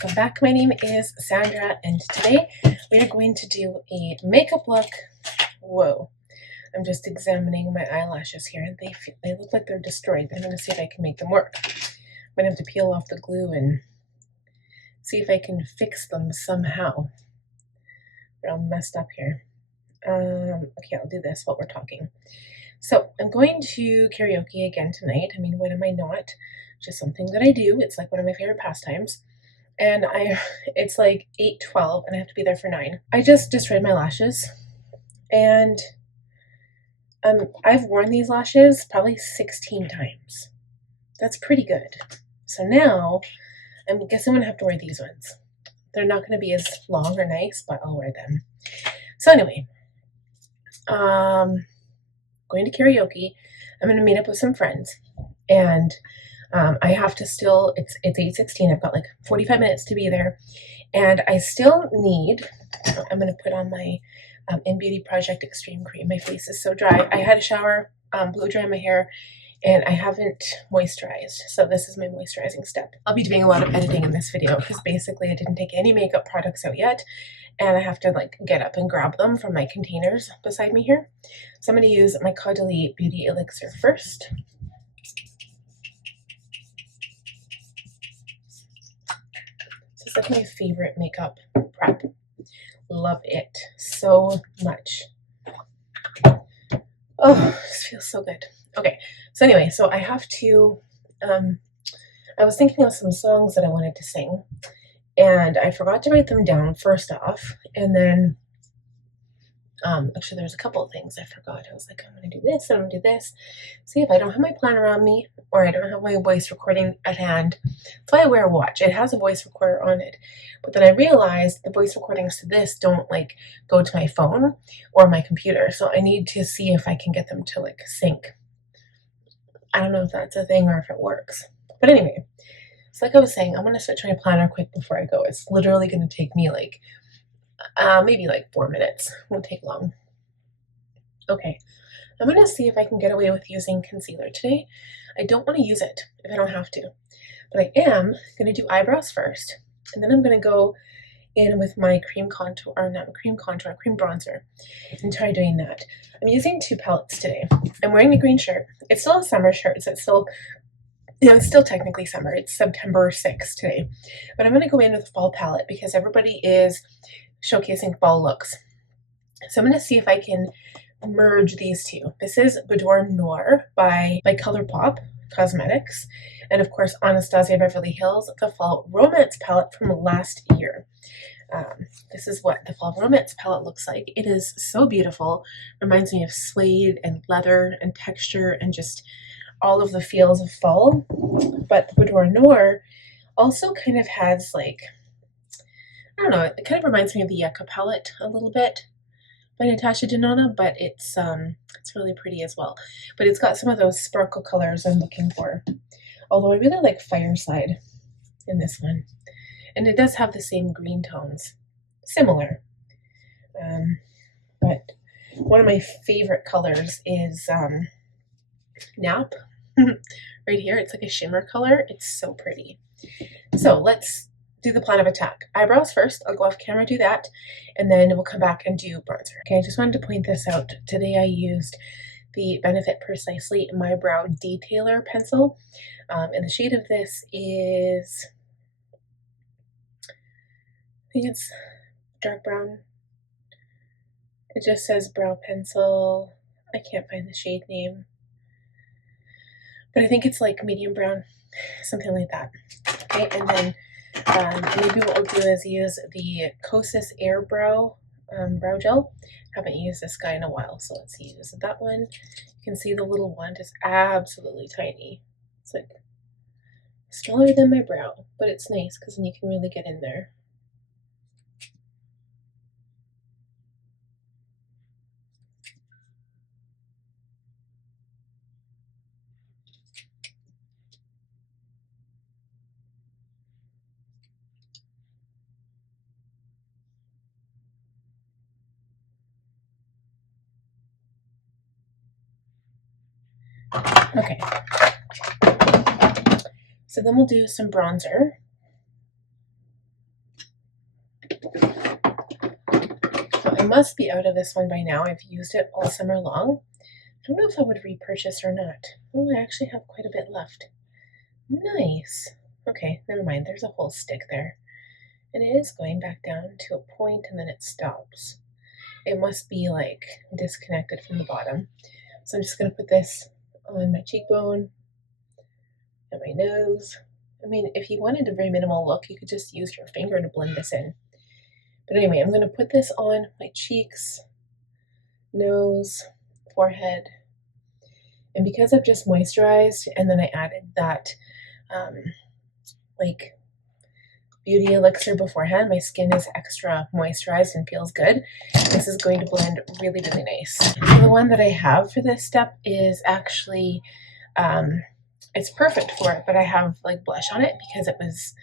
welcome back. My name is Sandra and today we are going to do a makeup look. Whoa, I'm just examining my eyelashes here and they look like they're destroyed. I'm going to see if I can make them work. I'm going to have to peel off the glue and see if I can fix them somehow. They're all messed up here. Okay, I'll do this while we're talking. So I'm going to karaoke again tonight. I mean, when am I not? Just something that I do. It's like one of my favorite pastimes. And it's like 8:12 and I have to be there for 9. I just destroyed my lashes. And I've worn these lashes probably 16 times. That's pretty good. So now I guess I'm gonna have to wear these ones. They're not gonna be as long or nice, but I'll wear them. So anyway, going to karaoke. I'm gonna meet up with some friends and I have to still, it's 8:16. I've got like 45 minutes to be there. And I still need, I'm going to put on my Innbeauty Project Extreme Cream. My face is so dry. I had a shower, blow dry my hair, and I haven't moisturized. So this is my moisturizing step. I'll be doing a lot of editing in this video because basically I didn't take any makeup products out yet. And I have to like get up and grab them from my containers beside me here. So I'm going to use my Caudlaie Beauty Elixir first. It's like my favorite makeup prep. Love it so much. Oh, this feels so good. Okay, so anyway, so I have to, I was thinking of some songs that I wanted to sing, and I forgot to write them down first off, and then, actually there's a couple of things I forgot. I was like, I'm going to do this, and I'm going to do this. See, if I don't have my planner on me, or I don't have my voice recording at hand, that's why I wear a watch. It has a voice recorder on it. But then I realized the voice recordings to this don't like go to my phone or my computer. So I need to see if I can get them to like sync. I don't know if that's a thing or if it works. But anyway, it's like I was saying, I'm going to switch my planner quick before I go. It's literally going to take me like, maybe like 4 minutes. It won't take long. Okay. I'm going to see if I can get away with using concealer today. I don't want to use it if I don't have to. But I am going to do eyebrows first. And then I'm going to go in with my cream contour, or not cream contour, cream bronzer. And try doing that. I'm using 2 palettes today. I'm wearing a green shirt. It's still a summer shirt, so it's still, you know, it's still technically summer. It's September 6th today. But I'm going to go in with a fall palette because everybody is showcasing fall looks. So I'm going to see if I can merge these two. This is Boudoir Noir by Colorpop Cosmetics, and of course Anastasia Beverly Hills, the Fall Romance palette from last year. This is what the Fall Romance palette looks like. It is so beautiful. Reminds me of suede and leather and texture and just all of the feels of fall. But the Boudoir Noir also kind of has like, I don't know, it kind of reminds me of the Yucca palette a little bit by Natasha Denona, but it's really pretty as well. But it's got some of those sparkle colors I'm looking for. Although I really like Fireside in this one. And it does have the same green tones. Similar. But one of my favorite colors is Nap. Right here. It's like a shimmer color. It's so pretty. So let's do the plan of attack. Eyebrows first. I'll go off camera, do that, and then we'll come back and do bronzer. Okay, I just wanted to point this out. Today I used the Benefit Precisely My Brow Detailer pencil, and the shade of this is, I think it's dark brown. It just says brow pencil. I can't find the shade name, but I think it's like medium brown, something like that. Okay, and then maybe what I'll do is use the Kosas Air Brow Gel. Haven't used this guy in a while, so let's use that one. You can see the little one is absolutely tiny. It's like smaller than my brow, but it's nice because then you can really get in there. Okay, so then we'll do some bronzer. must be out of this one by now. I've used it all summer long. I don't know if I would repurchase or not. Oh, I actually have quite a bit left. Nice. Okay, never mind. There's a whole stick there. And it is going back down to a point and then it stops. It must be like disconnected from the bottom. So I'm just going to put this on my cheekbone and my nose. I mean, if you wanted a very minimal look, you could just use your finger to blend this in. But anyway, I'm going to put this on my cheeks, nose, forehead. And because I've just moisturized and then I added that like beauty elixir beforehand, my skin is extra moisturized and feels good. This is going to blend really, really nice. So the one that I have for this step is actually, it's perfect for it, but I have like blush on it because it was,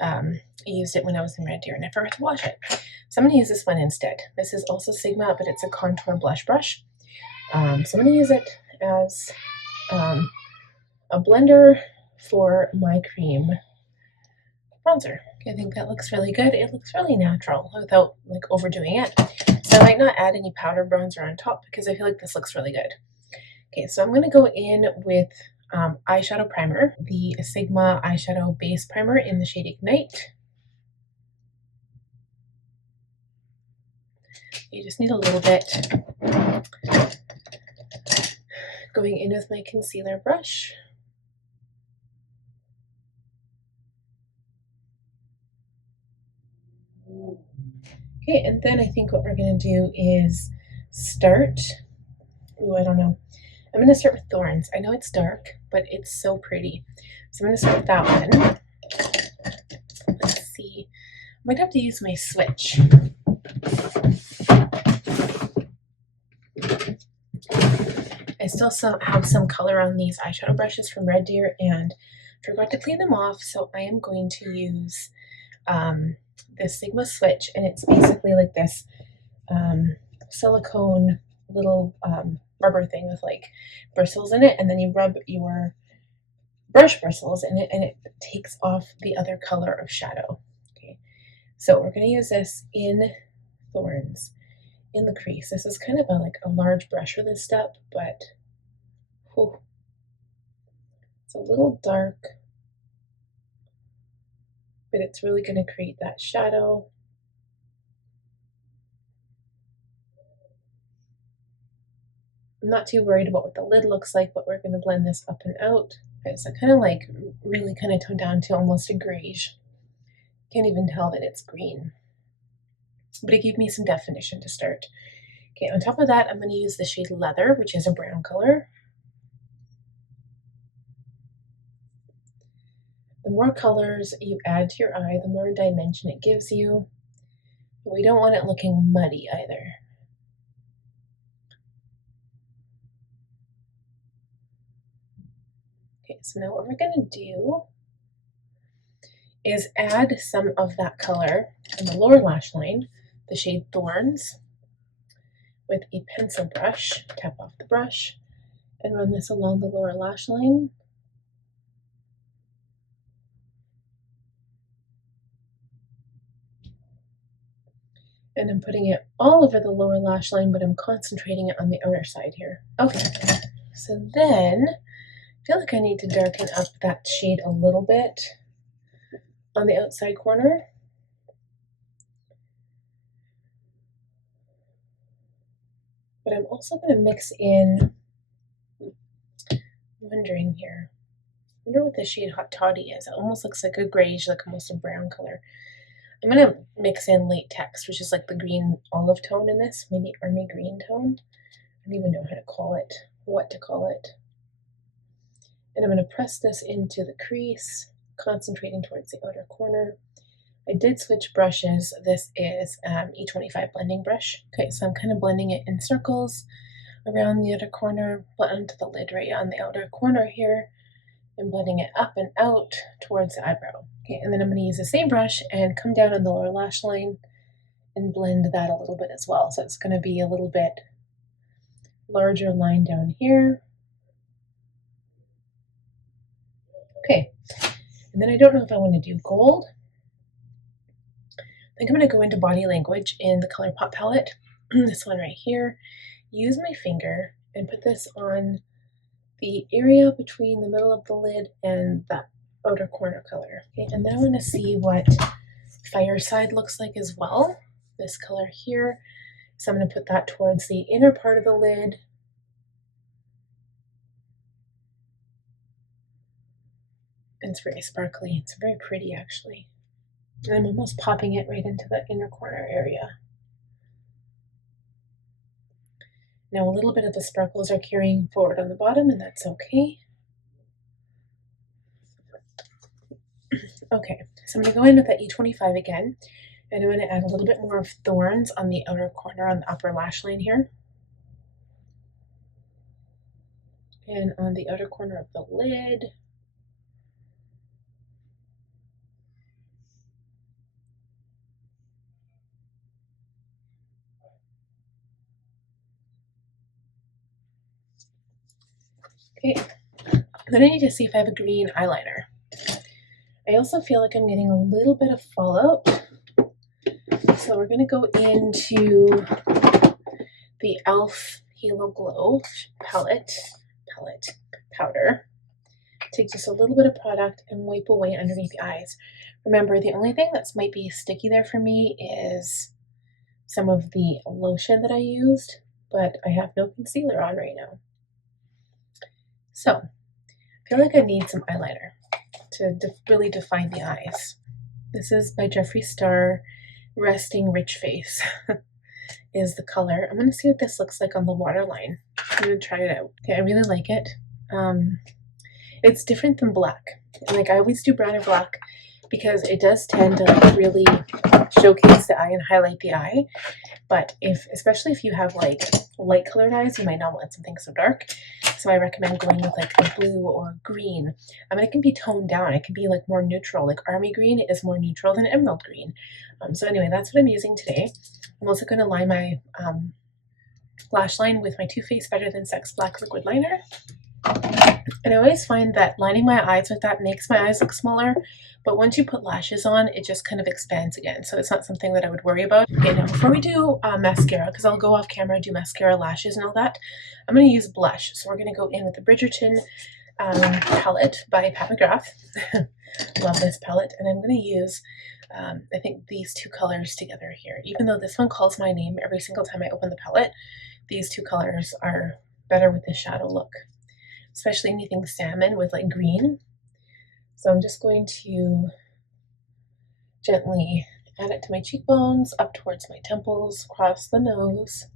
I used it when I was in Red Deer and I forgot to wash it. So I'm going to use this one instead. This is also Sigma, but it's a contour blush brush. So I'm going to use it as a blender for my cream bronzer. I think that looks really good. It looks really natural without like overdoing it. So I might not add any powder bronzer on top because I feel like this looks really good. Okay, so I'm going to go in with eyeshadow primer, the Sigma eyeshadow base primer in the shade Ignite. You just need a little bit. Going in with my concealer brush. Okay, and then I think what we're going to do is start, I don't know. I'm going to start with Thorns. I know it's dark, but it's so pretty. So I'm going to start with that one. Let's see. I might have to use my switch. I still have some color on these eyeshadow brushes from Red Deer and forgot to clean them off, so I am going to use this Sigma switch, and it's basically like this silicone little rubber thing with like bristles in it, and then you rub your brush bristles in it and it takes off the other color of shadow. Okay, so we're going to use this in Thorns, in the crease. This is kind of like a large brush for this step, but whew, it's a little dark, but it's really going to create that shadow. I'm not too worried about what the lid looks like, but we're going to blend this up and out. Okay, so kind of like really kind of toned down to almost a grayish. Can't even tell that it's green, but it gave me some definition to start. Okay, on top of that, I'm going to use the shade Leather, which is a brown color. The more colors you add to your eye, the more dimension it gives you. But we don't want it looking muddy either. Okay, so now what we're going to do is add some of that color in the lower lash line, the shade Thorns, with a pencil brush. Tap off the brush and run this along the lower lash line. And I'm putting it all over the lower lash line, but I'm concentrating it on the outer side here. Okay, so then I feel like I need to darken up that shade a little bit on the outside corner. But I'm also going to mix in, I'm wondering here, I wonder what the shade Hot Toddy is. It almost looks like a grayish, like almost a brown color. I'm going to mix in Latex, which is like the green olive tone in this, maybe army green tone. I don't even know how to call it, what to call it. And I'm going to press this into the crease, concentrating towards the outer corner. I did switch brushes. This is E25 blending brush. Okay, so I'm kind of blending it in circles around the outer corner, onto the lid right on the outer corner here, and blending it up and out towards the eyebrow. Okay, and then I'm going to use the same brush and come down on the lower lash line and blend that a little bit as well. So it's going to be a little bit larger line down here. Okay, and then I don't know if I want to do gold. I think I'm going to go into Body Language in the Colorpop palette this one right here, use my finger and put this on the area between the middle of the lid and the outer corner color. Okay, and then I want to see what Fireside looks like as well. This color here. So I'm going to put that towards the inner part of the lid. And it's very sparkly. It's very pretty actually. And I'm almost popping it right into the inner corner area. Now a little bit of the sparkles are carrying forward on the bottom, and that's okay. Okay, so I'm going to go in with that E25 again, and I'm going to add a little bit more of Thorns on the outer corner, on the upper lash line here. And on the outer corner of the lid. Okay, then I need to see if I have a green eyeliner. I also feel like I'm getting a little bit of fallout. So we're going to go into the e.l.f. Halo Glow palette powder. Take just a little bit of product and wipe away underneath the eyes. Remember, the only thing that might be sticky there for me is some of the lotion that I used, but I have no concealer on right now. So I feel like I need some eyeliner to really define the eyes. This is by Jeffree Star Resting Rich Face is the color. I'm going to see what this looks like on the waterline. I'm going to try it out. Okay, I really like it. It's different than black. And like I always do brown or black because it does tend to like really showcase the eye and highlight the eye. But especially if you have like light colored eyes, you might not want something so dark. So I recommend going with like a blue or green. I mean, it can be toned down. It can be like more neutral. Like army green is more neutral than emerald green. So anyway, that's what I'm using today. I'm also going to line my lash line with my Too Faced Better Than Sex Black Liquid Liner. And I always find that lining my eyes with that makes my eyes look smaller. But once you put lashes on, it just kind of expands again. So it's not something that I would worry about. Okay, now before we do mascara, because I'll go off camera and do mascara, lashes, and all that, I'm going to use blush. So we're going to go in with the Bridgerton palette by Pat McGrath. Love this palette. And I'm going to use, I think, these two colors together here. Even though this one calls my name every single time I open the palette, these two colors are better with the shadow look. Especially anything salmon with like green. So I'm just going to gently add it to my cheekbones, up towards my temples, across the nose,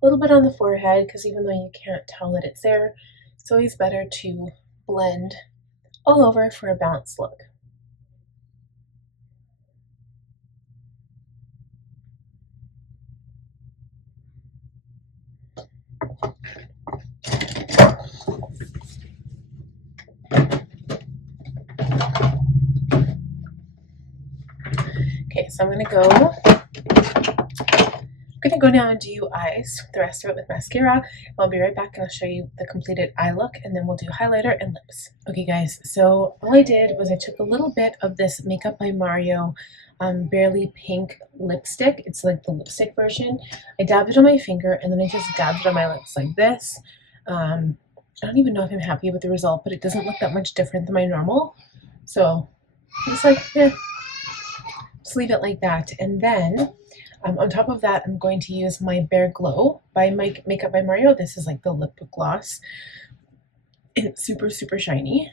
a little bit on the forehead, because even though you can't tell that it's there, it's always better to blend all over for a balanced look. Okay, so I'm gonna go now and do eyes, the rest of it with mascara. I'll be right back and I'll show you the completed eye look, and then we'll do highlighter and lips. Okay guys, so all I did was I took a little bit of this Makeup by Mario Barely Pink lipstick. It's like the lipstick version. I dabbed it on my finger and then I just dabbed it on my lips like this. I don't even know if I'm happy with the result, but it doesn't look that much different than my normal. So just like, yeah, just leave it like that. And then on top of that, I'm going to use my Bare Glow by Makeup by Mario. This is like the lip gloss. And it's super, super shiny.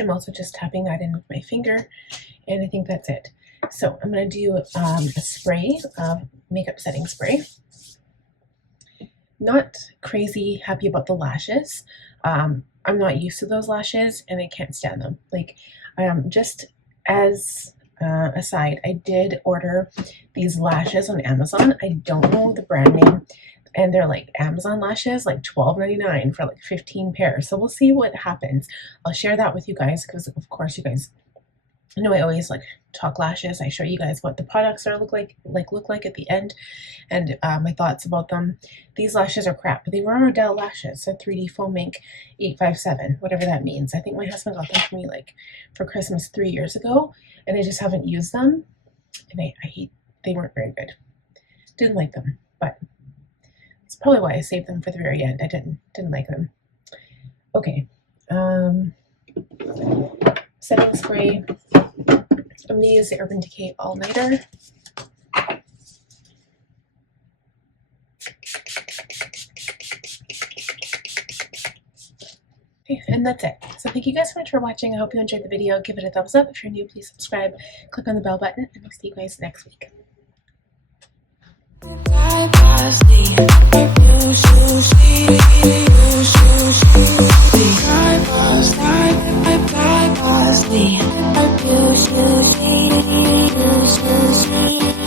I'm also just tapping that in with my finger, and I think that's it. So I'm going to do a spray, makeup setting spray. Not crazy happy about the lashes. I'm not used to those lashes and I can't stand them. Like, just as aside, I did order these lashes on Amazon. I don't know the brand name, and they're like Amazon lashes, like $12.99 for like 15 pairs. So we'll see what happens. I'll share that with you guys because of course you guys I know I always like talk lashes. I show you guys what the products are look like at the end, and my thoughts about them. These lashes are crap, but they were Ardell lashes, so 3D Foam Ink 857, whatever that means. I think my husband got them for me like for Christmas 3 years ago, and I just haven't used them, and I hate, they weren't very good. Didn't like them, but it's probably why I saved them for the very end. I didn't like them. Okay, setting spray. I'm going to use the Urban Decay All Nighter. Okay, and that's it. So thank you guys so much for watching. I hope you enjoyed the video. Give it a thumbs up. If you're new, please subscribe. Click on the bell button, and I'll see you guys next week. Sweet.